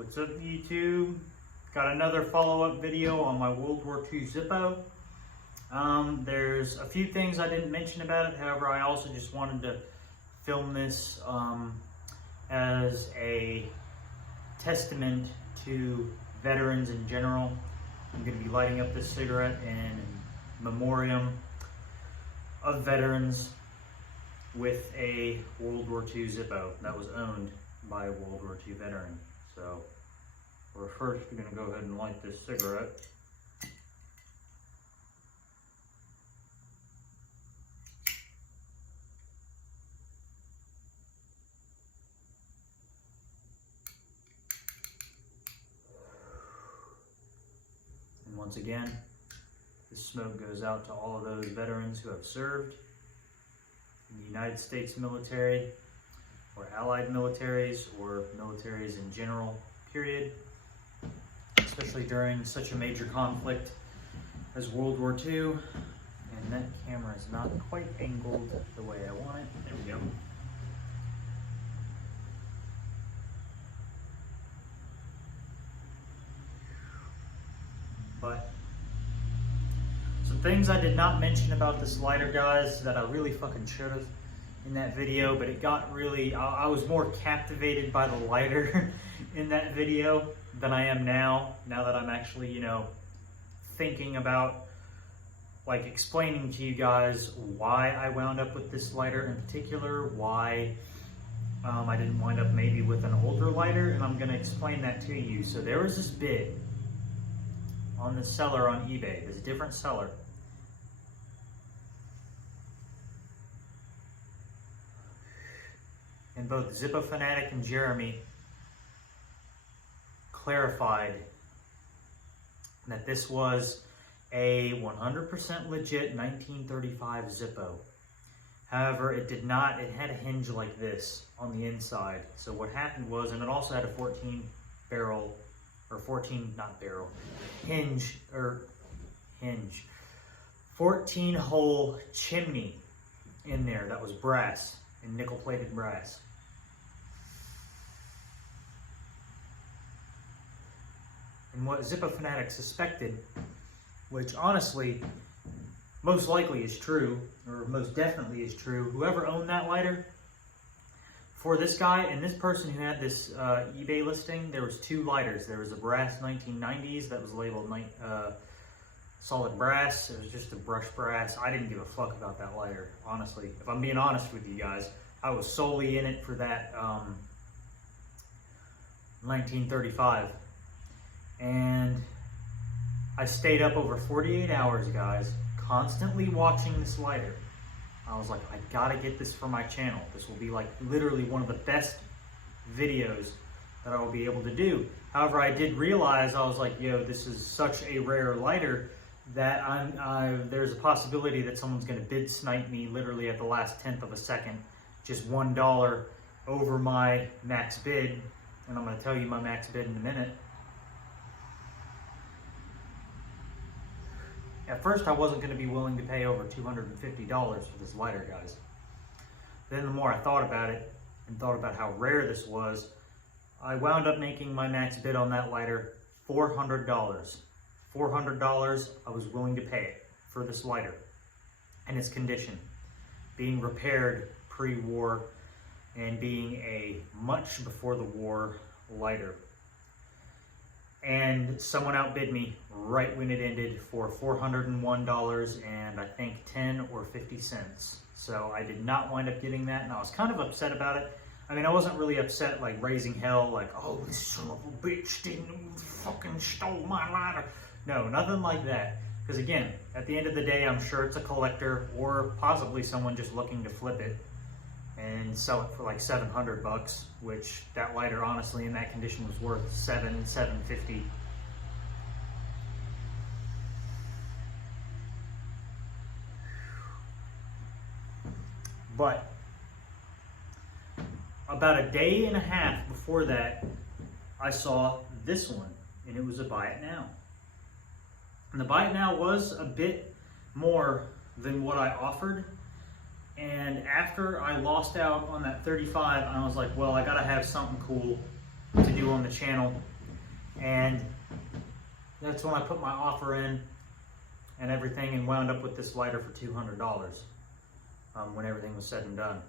What's up, YouTube? Got another follow-up video on my World War II Zippo. There's a few things I didn't mention about it. However, I also just wanted to film this as a testament to veterans in general. I'm going to be lighting up this cigarette in memoriam of veterans with a World War II Zippo that was owned by a World War II veteran. So we're first going to go ahead and light this cigarette. And once again, this smoke goes out to all of those veterans who have served in the United States military, or allied militaries, or militaries in general, period. Especially during such a major conflict as World War II. And that camera is not quite angled the way I want it. There we go. But some things I did not mention about this lighter, guys, that I really fucking should have in that video, but it got really, I was more captivated by the lighter in that video than I am now that I'm actually, you know, thinking about, like, explaining to you guys why I wound up with this lighter in particular, why I didn't wind up maybe with an older lighter, and I'm going to explain that to you. So there was this bid on the seller on eBay. There's a different seller. And both Zippo Fanatic and Jeremy clarified that this was a 100% legit 1935 Zippo. However, it did not, it had a hinge like this on the inside. So what happened was, and it also had a 14 barrel, or 14, not barrel, hinge, 14 hole chimney in there that was brass, and nickel plated brass. And what Zippo Fanatic suspected, which honestly most likely is true, or most definitely is true, whoever owned that lighter, for this guy and this person who had this eBay listing, there was two lighters. There was a brass 1990s that was labeled solid brass. It was just a brushed brass. I didn't give a fuck about that lighter, honestly. If I'm being honest with you guys, I was solely in it for that 1935. And I stayed up over 48 hours, guys, constantly watching this lighter. I was like, I gotta get this for my channel. This will be like literally one of the best videos that I will be able to do. However, I did realize, I was like, yo, this is such a rare lighter that there's a possibility that someone's gonna bid snipe me literally at the last 10th of a second, just $1 over my max bid. And I'm gonna tell you my max bid in a minute. At first, I wasn't going to be willing to pay over $250 for this lighter, guys. Then the more I thought about it, and thought about how rare this was, I wound up making my max bid on that lighter $400. $400 I was willing to pay for this lighter and its condition, being repaired pre-war and being a much before the war lighter. And someone outbid me right when it ended for $401 and I think 10 or 50 cents. So I did not wind up getting that, and I was kind of upset about it. I mean, I wasn't really upset like raising hell, like, oh, this son of a bitch didn't fucking stole my lighter. No, nothing like that. Because again, at the end of the day, I'm sure it's a collector or possibly someone just looking to flip it and sell it for like $700, which that lighter honestly in that condition was worth $750. But about a day and a half before that, I saw this one, and it was a buy it now. And the buy it now was a bit more than what I offered. And after I lost out on that 35, I was like, well, I gotta have something cool to do video on the channel, and that's when I put my offer in and everything, and wound up with this lighter for $200 when everything was said and done.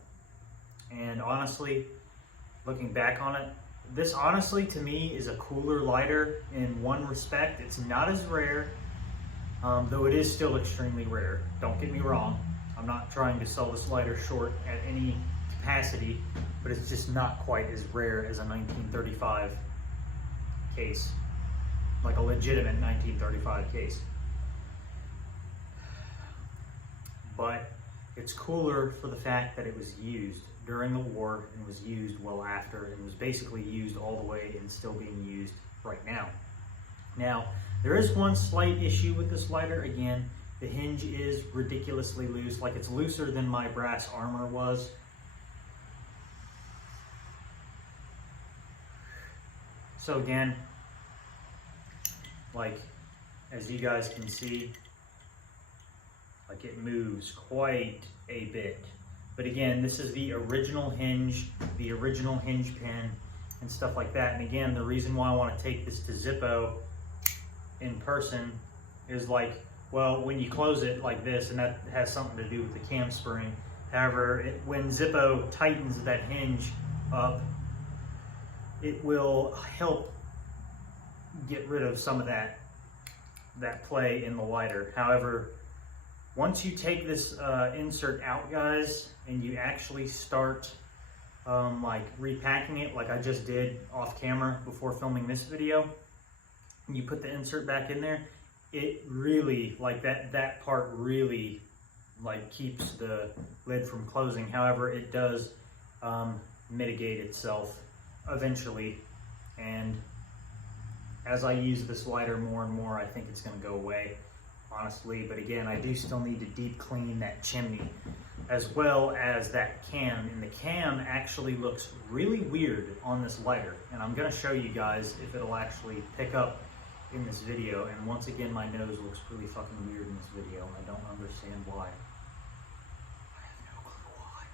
And honestly, looking back on it, this honestly to me is a cooler lighter in one respect. It's not as rare, though it is still extremely rare. Don't get me wrong. I'm not trying to sell this lighter short at any capacity, but it's just not quite as rare as a 1935 case, like a legitimate 1935 case. But it's cooler for the fact that it was used during the war and was used well after, and was basically used all the way and still being used right now. Now, there is one slight issue with this lighter. Again, the hinge is ridiculously loose, like it's looser than my brass armor was. So again, like as you guys can see, like it moves quite a bit. But again, this is the original hinge pin and stuff like that. And again, the reason why I want to take this to Zippo in person is like, well, when you close it like this, and that has something to do with the cam spring. However, when Zippo tightens that hinge up, it will help get rid of some of that play in the lighter. However, once you take this insert out, guys, and you actually start like repacking it, like I just did off camera before filming this video, and you put the insert back in there, it really, like that part really like keeps the lid from closing. However, it does mitigate itself eventually, and as I use this lighter more and more, I think it's going to go away, honestly. But again, I do still need to deep clean that chimney as well as that cam, and the cam actually looks really weird on this lighter, and I'm going to show you guys if it'll actually pick up in this video. And once again, my nose looks really fucking weird in this video. I don't understand why. I have no clue why.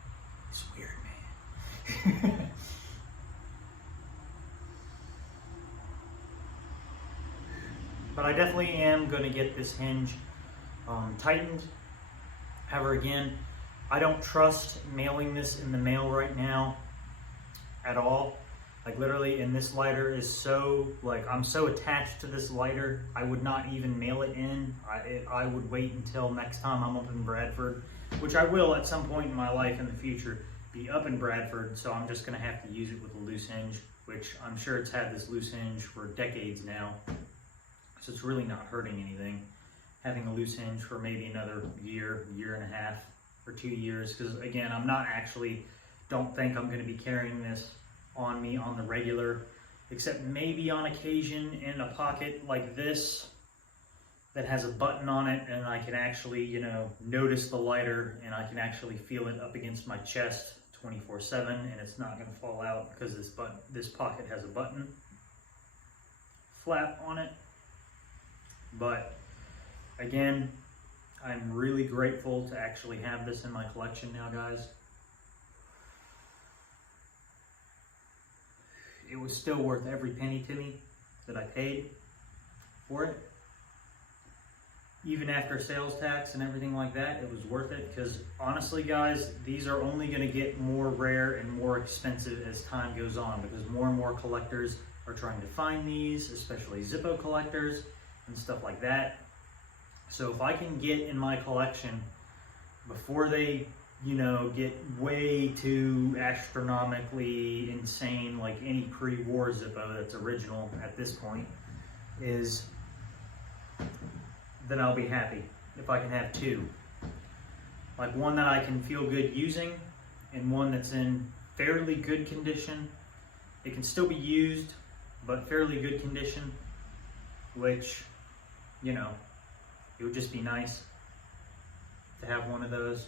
It's weird, man. But I definitely am going to get this hinge tightened. However, again, I don't trust mailing this in the mail right now at all. Like literally, and this lighter is so, like, I'm so attached to this lighter, I would not even mail it in. I would wait until next time I'm up in Bradford, which I will at some point in my life in the future be up in Bradford. So I'm just going to have to use it with a loose hinge, which I'm sure it's had this loose hinge for decades now. So it's really not hurting anything, having a loose hinge for maybe another year, year and a half, or 2 years. Because again, don't think I'm going to be carrying this on me on the regular, except maybe on occasion in a pocket like this that has a button on it, and I can actually, you know, notice the lighter, and I can actually feel it up against my chest 24/7, and it's not going to fall out because this pocket has a button flap on it. But again, I'm really grateful to actually have this in my collection now, guys. It was still worth every penny to me that I paid for it. Even after sales tax and everything like that, it was worth it, because honestly, guys, these are only going to get more rare and more expensive as time goes on, because more and more collectors are trying to find these, especially Zippo collectors and stuff like that. So if I can get in my collection before they, you know, get way too astronomically insane, like any pre-war Zippo that's original at this point is, then I'll be happy if I can have two. Like one that I can feel good using, and one that's in fairly good condition. It can still be used, but fairly good condition, which, you know, it would just be nice to have one of those.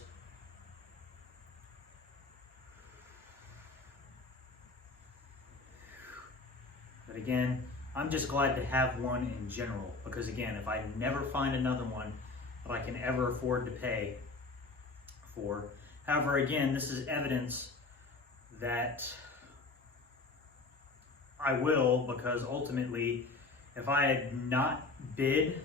But again, I'm just glad to have one in general, because again, if I never find another one that I can ever afford to pay for. However, again, this is evidence that I will, because ultimately, if I had not bid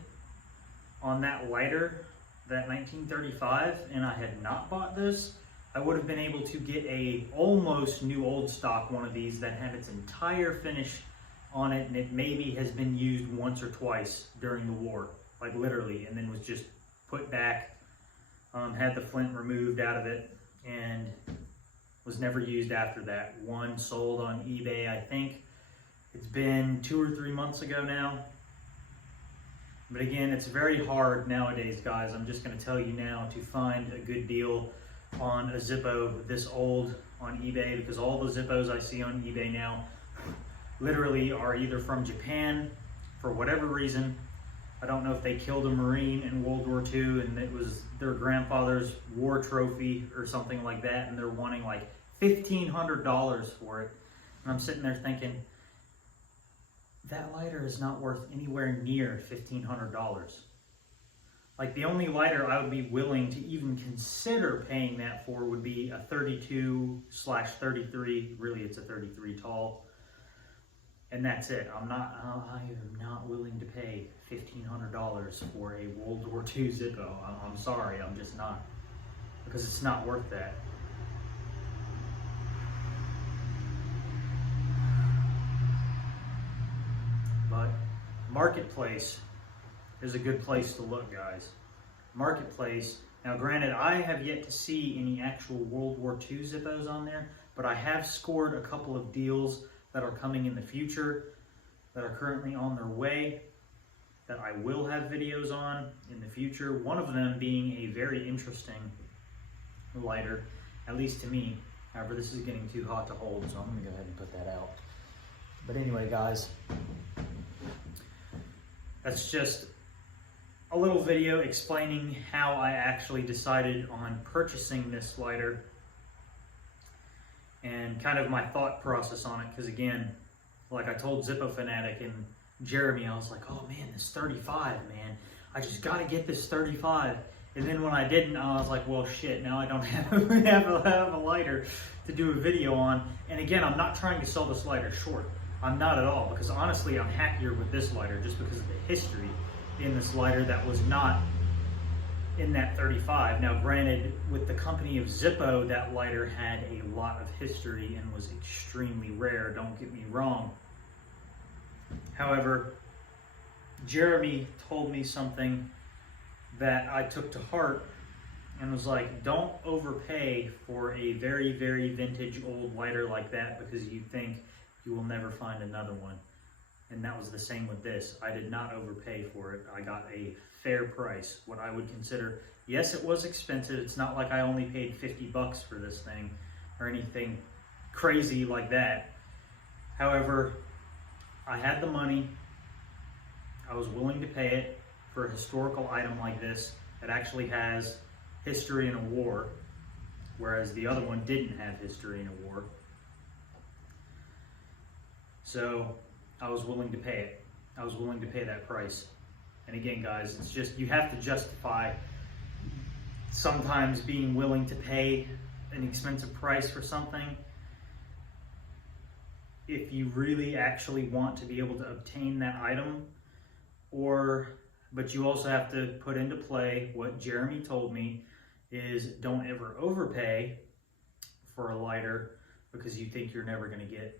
on that lighter, that 1935, and I had not bought this, I would have been able to get a almost new old stock one of these that had its entire finish on it, and it maybe has been used once or twice during the war, like literally, and then was just put back, had the flint removed out of it, and was never used after that. One sold on eBay, I think. It's been 2 or 3 months ago now. But again, it's very hard nowadays, guys. I'm just going to tell you now to find a good deal on a Zippo this old on eBay, because all the Zippos I see on eBay now literally are either from Japan for whatever reason. I don't know if they killed a Marine in World War II and it was their grandfather's war trophy or something like that, and they're wanting like $1,500 for it. And I'm sitting there thinking, that lighter is not worth anywhere near $1,500. Like, the only lighter I would be willing to even consider paying that for would be a 32/33. Really, it's a 33 tall. And that's it. I am not willing to pay $1,500 for a World War II Zippo. I'm sorry, I'm just not. Because it's not worth that. But Marketplace is a good place to look, guys. Marketplace. Now, granted, I have yet to see any actual World War II Zippos on there, but I have scored a couple of deals that are coming in the future, that are currently on their way, that I will have videos on in the future. One of them being a very interesting lighter, at least to me. However, this is getting too hot to hold, so I'm gonna go ahead and put that out. But anyway, guys, that's just a little video explaining how I actually decided on purchasing this lighter and kind of my thought process on it. Because again, like I told Zippo Fanatic and Jeremy, I was like, oh man, this 35, man, I just got to get this 35. And then when I didn't, I was like, well, shit, now I don't have a lighter to do a video on. And again, I'm not trying to sell this lighter short. I'm not at all, because honestly, I'm happier with this lighter just because of the history in this lighter that was not in that 35. Now, granted, with the company of Zippo, that lighter had a lot of history and was extremely rare, don't get me wrong. However, Jeremy told me something that I took to heart and was like, don't overpay for a very, very vintage old lighter like that because you think you will never find another one. And that was the same with this. I did not overpay for it. I got a fair price, what I would consider. Yes, it was expensive. It's not like I only paid 50 bucks for this thing or anything crazy like that. However, I had the money. I was willing to pay it for a historical item like this that actually has history in a war, whereas the other one didn't have history in a war. So I was willing to pay it. I was willing to pay that price. And again, guys, it's just, you have to justify sometimes being willing to pay an expensive price for something if you really actually want to be able to obtain that item, but you also have to put into play what Jeremy told me is don't ever overpay for a lighter because you think you're never going to get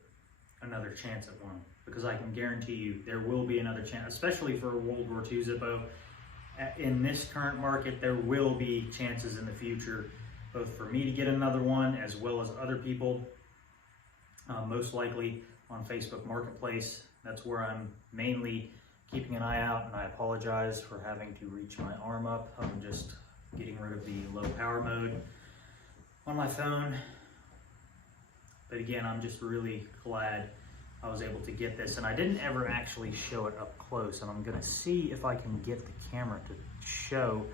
another chance at one. Because I can guarantee you there will be another chance, especially for a World War II Zippo. In this current market, there will be chances in the future, both for me to get another one as well as other people, most likely on Facebook Marketplace. That's where I'm mainly keeping an eye out, and I apologize for having to reach my arm up. I'm just getting rid of the low power mode on my phone. But again, I'm just really glad I was able to get this, and I didn't ever actually show it up close, and I'm gonna see if I can get the camera to show,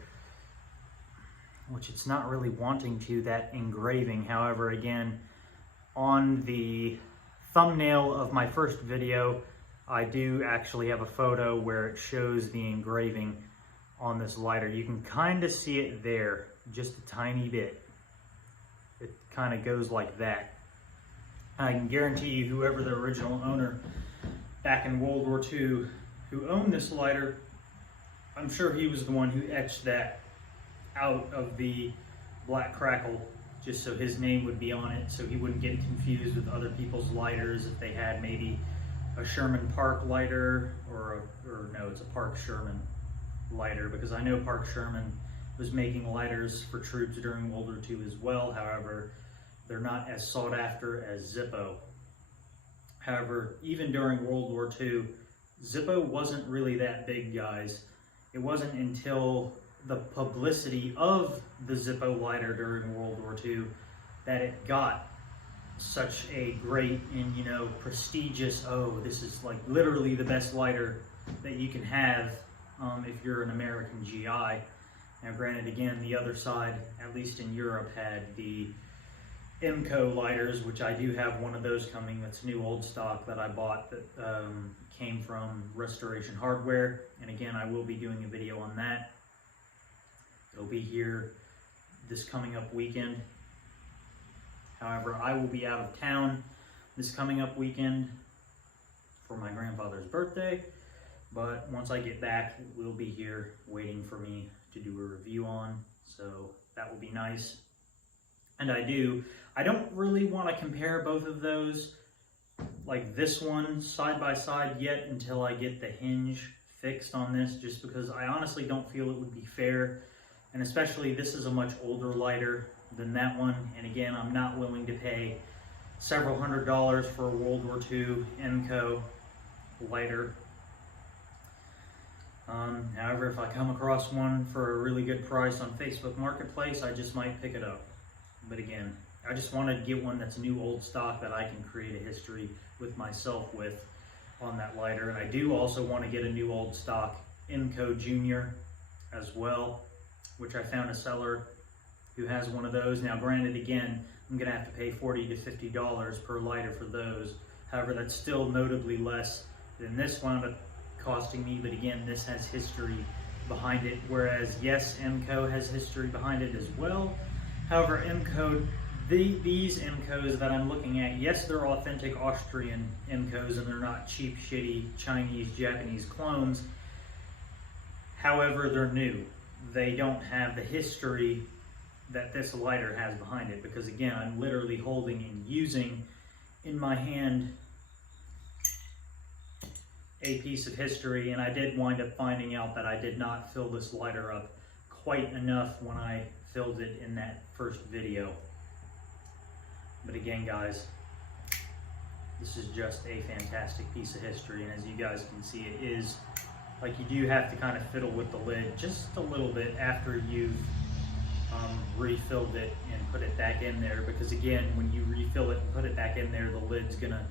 which it's not really wanting to, that engraving. However, again, on the thumbnail of my first video, I do actually have a photo where it shows the engraving on this lighter. You can kind of see it there, just a tiny bit. It kind of goes like that. I can guarantee you whoever the original owner back in World War II who owned this lighter, I'm sure he was the one who etched that out of the black crackle just so his name would be on it, so he wouldn't get confused with other people's lighters if they had maybe a Sherman Park lighter or no, it's a Park Sherman lighter, because I know Park Sherman was making lighters for troops during World War II as well. However, they're not as sought after as Zippo. However, even during World War II, Zippo wasn't really that big, guys. It wasn't until the publicity of the Zippo lighter during World War II that it got such a great and, you know, prestigious, oh, this is like literally the best lighter that you can have if you're an American GI. Now granted, again, the other side, at least in Europe, had the MCO lighters, which I do have one of those coming. That's new old stock that I bought that came from Restoration Hardware. And again, I will be doing a video on that. It'll be here this coming up weekend. However, I will be out of town this coming up weekend for my grandfather's birthday. But once I get back, it will be here waiting for me to do a review on. So that will be nice. And I don't really want to compare both of those, like this one side by side yet, until I get the hinge fixed on this, just because I honestly don't feel it would be fair. And especially this is a much older lighter than that one. And again, I'm not willing to pay several $100s for a World War II MCO lighter. However, if I come across one for a really good price on Facebook Marketplace, I just might pick it up. But again, I just want to get one that's new old stock that I can create a history with myself with on that lighter. And I do also want to get a new old stock MCO Junior as well, which I found a seller who has one of those. Now granted, again, I'm going to have to pay $40 to $50 per lighter for those. However, that's still notably less than this wound up costing me. But again, this has history behind it, whereas yes, MCO has history behind it as well. However, MCO, these MCOs that I'm looking at, yes, they're authentic Austrian MCOs and they're not cheap, shitty Chinese, Japanese clones. However, they're new. They don't have the history that this lighter has behind it, because again, I'm literally holding and using in my hand a piece of history. And I did wind up finding out that I did not fill this lighter up quite enough when I filled it in that first video. But again, guys, this is just a fantastic piece of history. And as you guys can see, it is like you do have to kind of fiddle with the lid just a little bit after you've refilled it and put it back in there, because again, when you refill it and put it back in there, the lid's gonna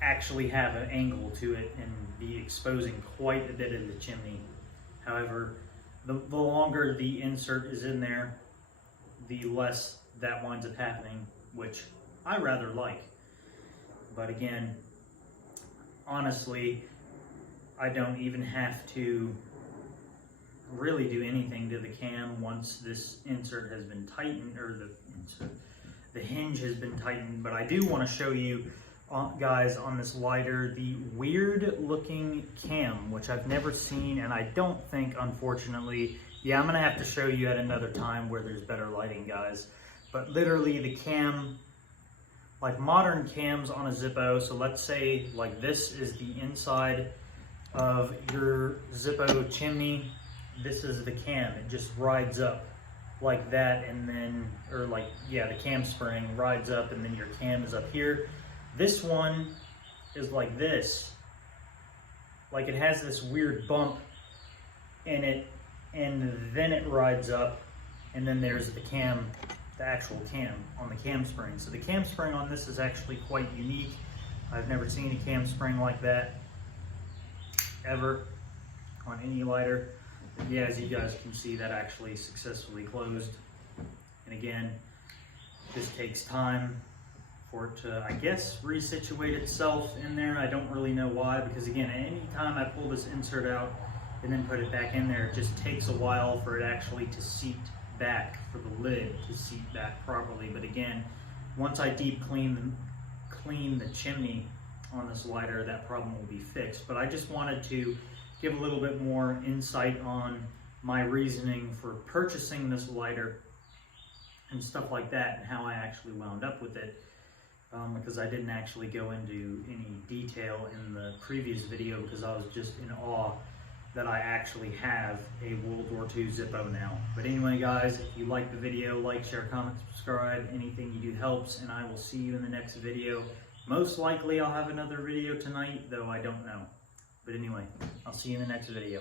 actually have an angle to it and be exposing quite a bit of the chimney. However, the longer the insert is in there, the less that winds up happening, which I rather like. But again, honestly, I don't even have to really do anything to the cam once this insert has been tightened, or the hinge has been tightened. But I do want to show you guys on this lighter the weird looking cam, which I've never seen, and I don't think, unfortunately, yeah, I'm gonna have to show you at another time where there's better lighting, guys. But literally the cam, like modern cams on a Zippo, so let's say like this is the inside of your Zippo chimney, this is the cam. It just rides up like that, and then, or like, yeah, the cam spring rides up and then your cam is up here. This one is like this, like it has this weird bump in it, and then it rides up, and then there's the cam, the actual cam on the cam spring. So the cam spring on this is actually quite unique. I've never seen a cam spring like that ever on any lighter. But yeah, as you guys can see, that actually successfully closed. And again, this takes time for it to, I guess, resituate itself in there. I don't really know why, because again, anytime I pull this insert out and then put it back in there, it just takes a while for it actually to seat back, for the lid to seat back properly. But again, once I deep clean clean the chimney on this lighter, that problem will be fixed. But I just wanted to give a little bit more insight on my reasoning for purchasing this lighter and stuff like that, and how I actually wound up with it, because I didn't actually go into any detail in the previous video because I was just in awe that I actually have a World War II Zippo now. But anyway guys, if you like the video, like, share, comment, subscribe. Anything you do helps, and I will see you in the next video. Most likely I'll have another video tonight, though I don't know. But anyway, I'll see you in the next video.